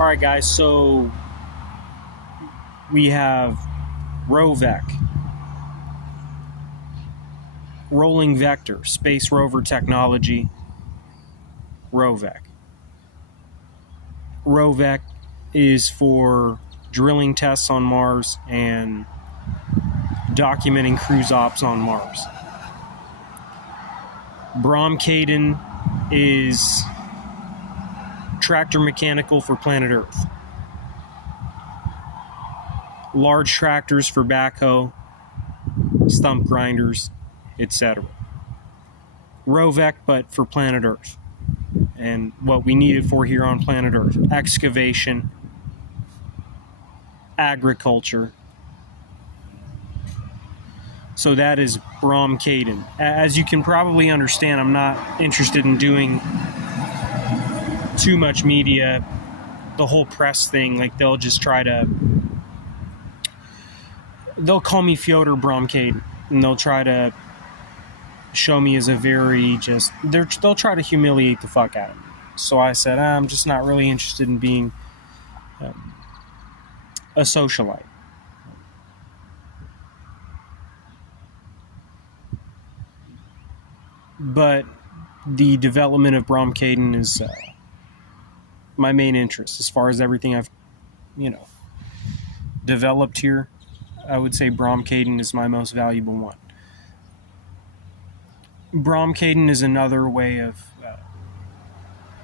All right, guys, so we have ROVEC, Rolling Vector, Space Rover Technology, ROVEC. ROVEC is for drilling tests on Mars and documenting cruise ops on Mars. Bromkaden is tractor mechanical for planet Earth. Large tractors for backhoe, stump grinders, etc. ROVEC, but for planet Earth. And what we need it for here on planet Earth: excavation, agriculture. So that is Bromkaden. As you can probably understand, I'm not interested in doing too much media, the whole press thing. Like, they'll just try to, they'll call me Fyodor Bromkaden, and they'll try to show me as a very just, they'll try to humiliate the fuck out of me. So I said, I'm just not really interested in being a socialite. But the development of Bromkaden is my main interest. As far as everything I've, developed here, I would say Bromkaden is my most valuable one. Bromkaden is another way of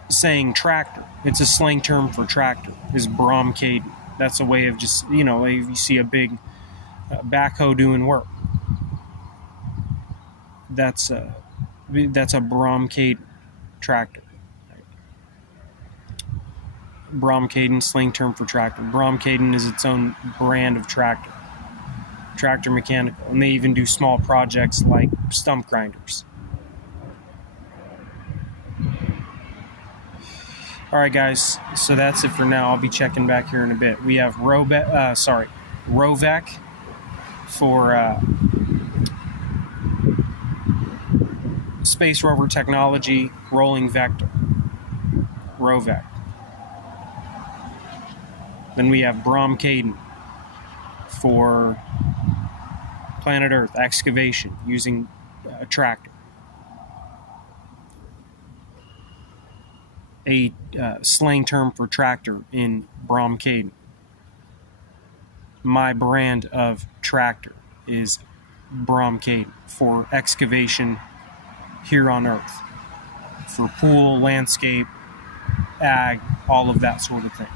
saying tractor. It's a slang term for tractor, is Bromkaden. That's a way of just, if you see a big backhoe doing work, that's a Bromkaden tractor. Bromkaden, slang term for tractor. Bromkaden is its own brand of tractor mechanical, and they even do small projects like stump grinders. All right, guys, so that's it for now. I'll be checking back here in a bit. We have ROVEC for Space Rover Technology, Rolling Vector, ROVEC. Then we have Bromkaden for planet Earth, excavation using a tractor. A slang term for tractor in Bromkaden. My brand of tractor is Bromkaden for excavation here on Earth, for pool, landscape, ag, all of that sort of thing.